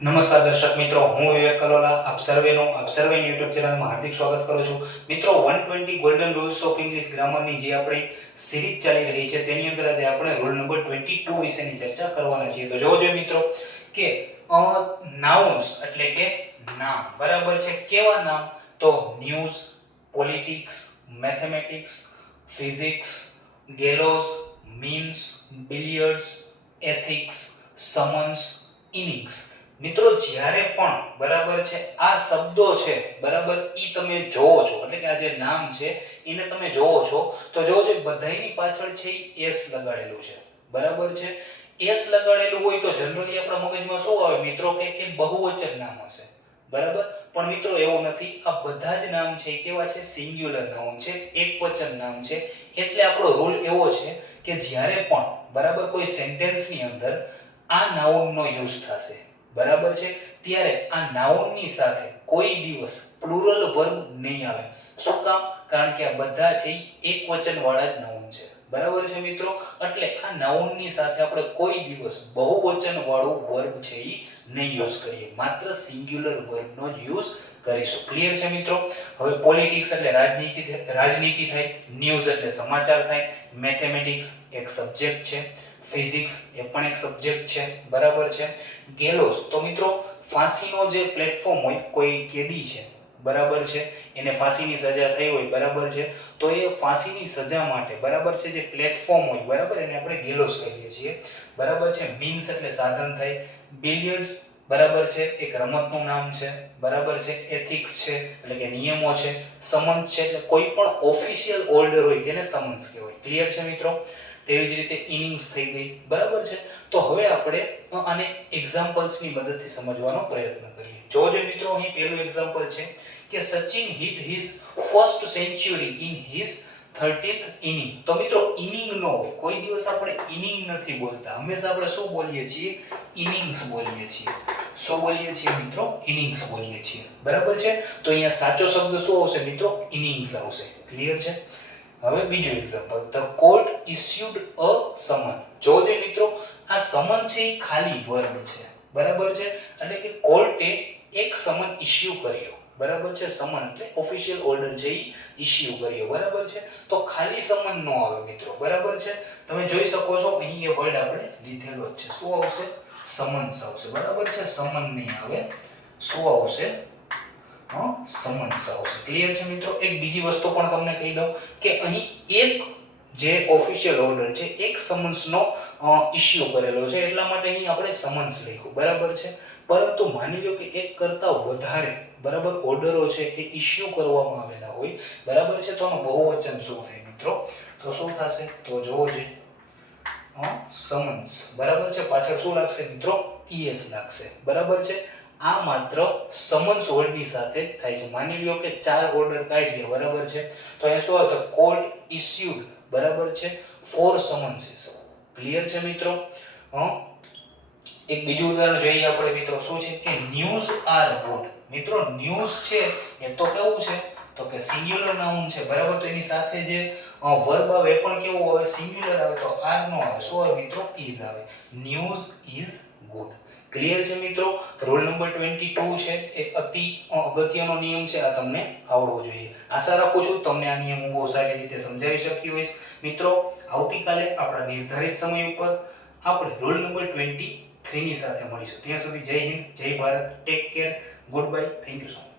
નમસ્કાર દર્શક મિત્રો, હું વિવેક કલોલા આપ સર્વેનું YouTube ચેનલમાં હાર્દિક સ્વાગત કરું છું. મિત્રો 120 ગોલ્ડન રૂલ્સ ઓફ ઇંગ્લિશ ગ્રામરની જે આપણી સિરીઝ ચાલી રહી છે તેની અંદર આજે આપણે રૂલ નંબર 22 વિશેની ચર્ચા કરવાના છીએ. તો જોજો મિત્રો કે નાઉન્સ એટલે કે નામ, બરાબર છે. કેવા નામ? તો news, politics, mathematics, physics, gallows, memes, billiards, ethics, summons, innings. મિત્રો જ્યારે પણ બરાબર છે આ શબ્દો છે બરાબર ઈ તમે જોવો છો એટલે કે આ જે નામ છે એને તમે જોવો છો તો જોજો બધાયની પાછળ છે ઈ એસ લગાડેલું છે, બરાબર છે. એસ લગાડેલું હોય તો જનરલી આપણા મગજમાં શું આવે મિત્રો કે એ બહુવચન નામ હશે, બરાબર. પણ મિત્રો એવું નથી. આ બધા જ નામ છે કેવા છે? સિંગ્યુલર નાઉન છે, એકવચન નામ છે. એટલે આપણો રૂલ એવો છે કે જ્યારે પણ બરાબર કોઈ સેન્ટેન્સની અંદર આ નાઉનનો યુઝ થશે, બરાબર છે, ત્યારે આ નાઉનની સાથે કોઈ દિવસ પ્લુરલ વર્બ નહીં આવે. શું કામ? કારણ કે આ બધા છે એકવચન વાળા જ નાઉન છે, બરાબર છે મિત્રો. એટલે આ નાઉનની સાથે આપણે કોઈ દિવસ બહુવચન વાળું વર્બ છે ઈ નહીં યુઝ કરીએ, માત્ર સિંગ્યુલર વર્બનો જ યુઝ કરીશું. ક્લિયર છે મિત્રો? હવે પોલિટિક્સ એટલે રાજનીતિ થાય, ન્યૂઝ એટલે સમાચાર થાય, મેથેમેટિક્સ એક સબ્જેક્ટ છે, ફિઝિક્સ એ પણ એક સબ્જેક્ટ છે, બરાબર છે. ગેલોસ તો મિત્રો ફાંસીનો જે પ્લેટફોર્મ હોય, કોઈ કેદી છે, બરાબર છે, એને ફાંસીની સજા થઈ હોય, બરાબર છે, તો એ ફાંસીની સજા માટે બરાબર છે જે પ્લેટફોર્મ હોય, બરાબર, એને આપણે ગેલોસ કહીએ છીએ, બરાબર છે. મીન્સ એટલે સાધન થાય, બિલિયર્ડ્સ બરાબર છે એક રમતનું નામ છે, બરાબર છે. એથિક્સ છે એટલે કે નિયમો છે, સમન્સ છે એટલે કોઈ પણ ઓફિશિયલ ઓર્ડર હોય તેને સમન્સ કહેવાય. ક્લિયર છે મિત્રો? તેવી જ રીતે ઇનિંગ્સ થઈ ગઈ, બરાબર છે. તો હવે આપણે આને એક્ઝામ્પલ્સની મદદથી સમજવાનો પ્રયત્ન કરીએ. જોજો મિત્રો, અહીં પહેલું એક્ઝામ્પલ છે કે Sachin hit his first century in his 30th inning. તો મિત્રો ઇનિંગ નો હોય, કોઈ દિવસ આપણે ઇનિંગ નથી બોલતા, હંમેશા આપણે શું બોલીએ છીએ? ઇનિંગ્સ બોલીએ છીએ. શું બોલીએ છીએ મિત્રો? ઇનિંગ્સ બોલીએ છીએ, બરાબર છે. તો અહીંયા સાચો શબ્દ શું આવશે મિત્રો? ઇનિંગ્સ આવશે. ક્લિયર છે? હવે બીજું એક્ઝામ્પલ, ધ કોર્ટ ઇસ્યુડ અ સમન. જોજો મિત્રો, આ સમન છે એ ખાલી વર્બ છે, બરાબર છે. એટલે કે કોર્ટે એક સમન ઇસ્યુ કર્યો, બરાબર છે. સમન એટલે ઓફિશિયલ ઓર્ડર છે એ ઇસ્યુ કર્યો, બરાબર છે. તો ખાલી સમન નો આવે મિત્રો, બરાબર છે. તમે જોઈ શકો છો અહીં એ વર્ડ આપણે લીધેલો જ છે. શું આવશે? સમન્સ આવશે, બરાબર છે. સમન નહીં આવે, શું આવશે? સમન્સ આવશે. ક્લિયર છે મિત્રો? એક બીજી વસ્તુ પણ તમને કહી દઉં કે અહીં એક જે ઓફિશિયલ ઓર્ડર છે એક સમન્સનો ઇસ્યુ કરેલો છે, એટલા માટે અહીં આપણે સમન્સ લખ્યું, બરાબર છે. પરંતુ માની લો કે એક કરતા વધારે બરાબર ઓર્ડરો છે એ ઇસ્યુ કરવામાં આવેલા હોય, બરાબર છે, તો આનું બહુવચન શું થાય મિત્રો? તો શું થશે? તો જોવો જોઈએ, સમન્સ, બરાબર છે. પાછળ શું લાગશે મિત્રો? es લાગશે, બરાબર છે. આ માત્ર સમન્સ વર્ડની સાથે થાય છે. માની લ્યો કે 4 ઓર્ડર કાઢ્યા, બરાબર છે, તો અહીંયા શું આવશે? કોર્ટ ઇસ્યુડ, બરાબર છે, 4 સમન્સીસ. ક્લિયર છે મિત્રો? એક બીજું ઉદાહરણ જોઈએ આપણે મિત્રો. શું છે કે ન્યૂઝ આર ગુડ. મિત્રો ન્યૂઝ છે એ તો કેવું છે? તો કે સિંગ્યુલર નાઉન છે, બરાબર. તો એની સાથે જે વર્બ આવે એ પણ કેવો આવે? સિંગ્યુલર આવે. તો આર નો આવે, શું આવે મિત્રો? ઇઝ આવે. News is good. ક્લિયર છે મિત્રો? રૂલ નંબર 22 છે એ અતિ અગત્યનો નિયમ છે, આ તમને આવડવો જોઈએ. આશા રાખું છું તમને આ નિયમ હું બહુ સારી રીતે સમજાવી શક્યો હોઈશ. મિત્રો આવતીકાલે આપણા નિર્ધારિત સમય ઉપર આપણે રૂલ નંબર 23 ની સાથે મળીશું. ત્યાં સુધી જય હિન્દ, જય Bharat, take care, good bye, thank you so much.